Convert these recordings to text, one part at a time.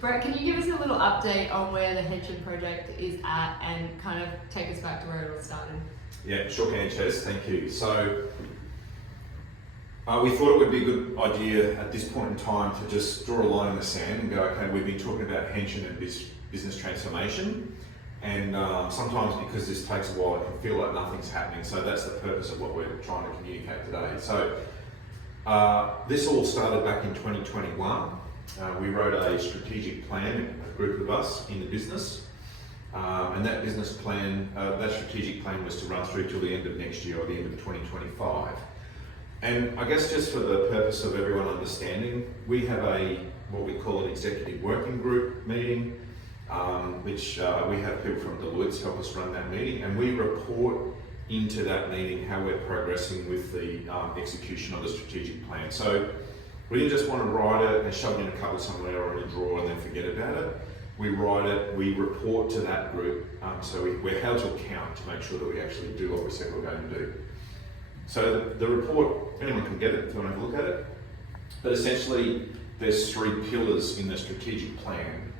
Brett, can you give us a little update on where the Henshin project is at and kind of take us back to where it all started? Yeah, sure can, Chess, thank you. So, we thought it would be a good idea at this point in time to just draw a line in the sand and go, okay, we've been talking about Henshin and business transformation, and sometimes because this takes a while, it can feel like nothing's happening. So that's the purpose of what we're trying to communicate today. So this all started back in 2021. We wrote a strategic plan, a group of us in the business, and that business plan, that strategic plan was to run through till the end of next year or the end of 2025. And I guess just for the purpose of everyone understanding, we have what we call an executive working group meeting, which we have people from Deloitte to help us run that meeting, and we report into that meeting how we're progressing with the execution of the strategic plan. So we didn't just want to write it and shove it in a cupboard somewhere or in a drawer and then forget about it. We write it, we report to that group, so we're held to account to make sure that we actually do what we said we're going to do. So the report, anyone can get it if you want to have a look at it, but essentially there's three pillars in the strategic plan.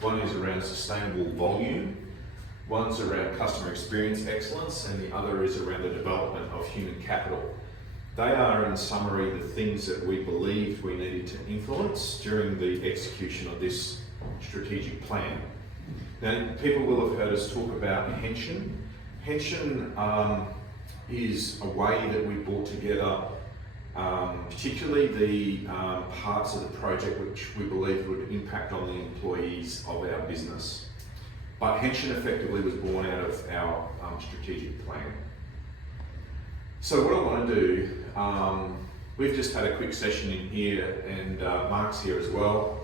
One is around sustainable volume, one's around customer experience excellence, and the other is around the development of human capital. They are, in summary, the things that we believed we needed to influence during the execution of this strategic plan. Now, people will have heard us talk about Henshin. Henshin is a way that we brought together particularly the parts of the project which we believe would impact on the employees of our business. But Henshin effectively was born out of our strategic plan. So what I want to do, we've just had a quick session in here, and Mark's here as well,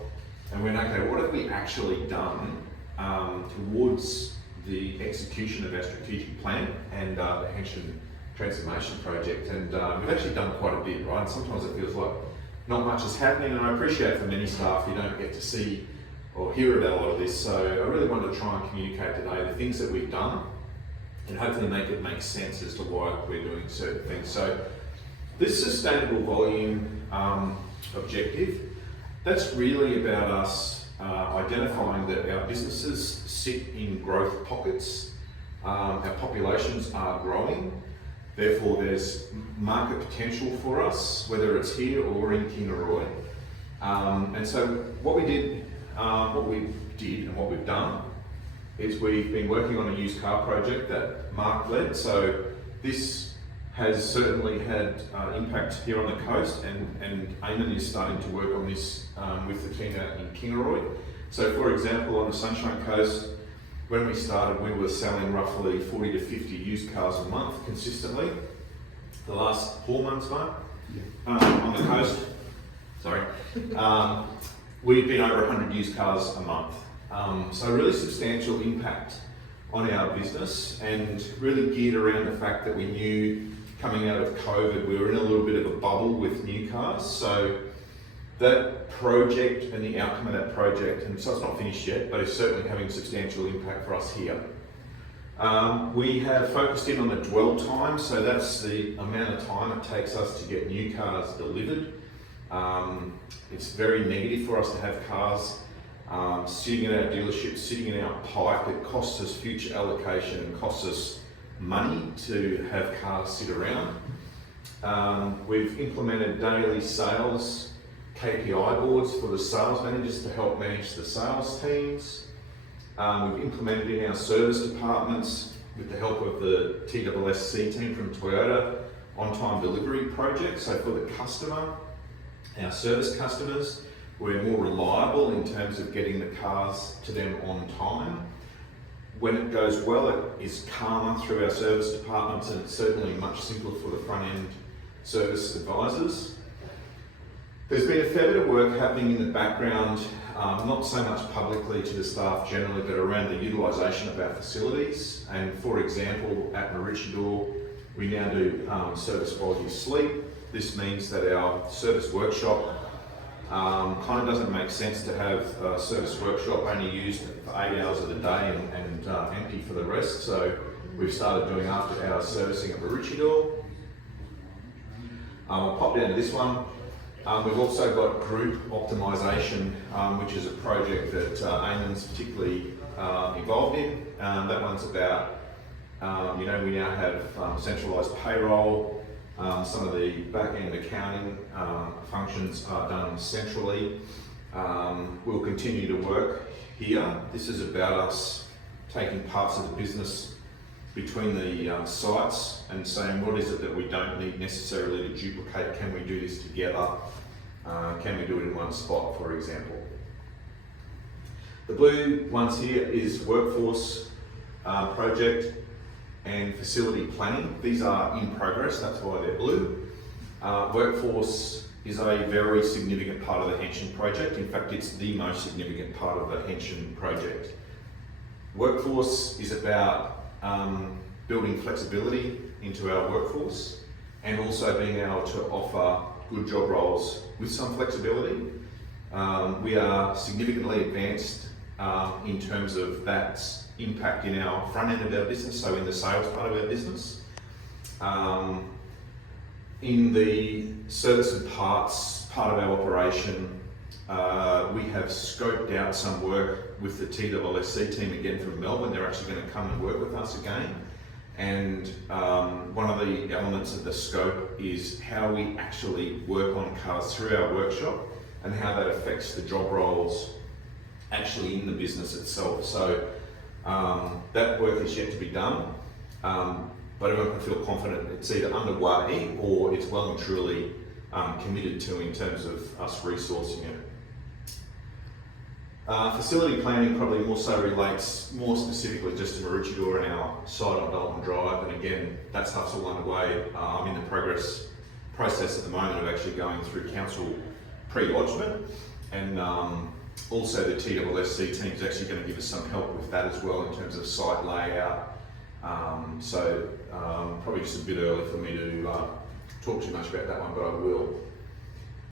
and we're okay, what have we actually done towards the execution of our strategic plan and the Henshin transformation project? And we've actually done quite a bit, right? And sometimes it feels like not much is happening, and I appreciate for many staff you don't get to see or hear about a lot of this, so I really wanted to try and communicate today the things that we've done and hopefully make it make sense as to why we're doing certain things. So this sustainable volume objective, that's really about us identifying that our businesses sit in growth pockets, our populations are growing, therefore there's market potential for us, whether it's here or in Kingaroy. And so what we did and what we've done is we've been working on a used car project that Mark led. So this has certainly had impact here on the coast, and Eamon is starting to work on this with the team out in Kingaroy. So for example, on the Sunshine Coast, when we started, we were selling roughly 40 to 50 used cars a month consistently. The last 4 months, Mark, on the coast, we've been over 100 used cars a month. So really substantial impact on our business, and really geared around the fact that we knew coming out of COVID, we were in a little bit of a bubble with new cars. So that project and the outcome of that project, and so it's not finished yet, but it's certainly having substantial impact for us here. We have focused in on the dwell time, so that's the amount of time it takes us to get new cars delivered. It's very negative for us to have cars sitting in our dealership, sitting in our pipe. It costs us future allocation and costs us money to have cars sit around. We've implemented daily sales KPI boards for the sales managers to help manage the sales teams. We've implemented in our service departments, with the help of the TSSC team from Toyota, on-time delivery project. So for the customer, our service customers, we're more reliable in terms of getting the cars to them on time. When it goes well, it is calmer through our service departments, and it's certainly much simpler for the front-end service advisors. There's been a fair bit of work happening in the background, not so much publicly to the staff generally, but around the utilisation of our facilities. And for example, at Maroochydore, we now do service while you sleep. This means that our service workshop kind of doesn't make sense to have a service workshop only used for 8 hours of the day and empty for the rest. So we've started doing after-hours servicing at Maroochydore. I'll pop down to this one. We've also got group optimisation, which is a project that Eamon's particularly involved in. That one's about, we now have centralised payroll. Some of the back-end accounting functions are done centrally. We'll continue to work here. This is about us taking parts of the business between the sites and saying what is it that we don't need necessarily to duplicate. Can we do this together? Can we do it in one spot, for example? The blue ones here is workforce project and facility planning. These are in progress, that's why they're blue. Workforce is a very significant part of the Henshin project. In fact, it's the most significant part of the Henshin project. Workforce is about building flexibility into our workforce and also being able to offer good job roles with some flexibility. We are significantly advanced in terms of that impact in our front end of our business, so in the sales part of our business. In the service and parts part of our operation, we have scoped out some work with the TWSC team again from Melbourne. They're actually going to come and work with us again. And one of the elements of the scope is how we actually work on cars through our workshop and how that affects the job roles actually in the business itself. So that work is yet to be done, but everyone can feel confident it's either underway or it's well and truly committed to in terms of us resourcing it. Facility planning probably more so relates more specifically just to Maroochydore and our site on Dalton Drive, and again, that stuff's all underway. I'm in the process at the moment of actually going through council pre-lodgement, and also the TWSC team is actually going to give us some help with that as well in terms of site layout. So probably just a bit early for me to talk too much about that one, but I will.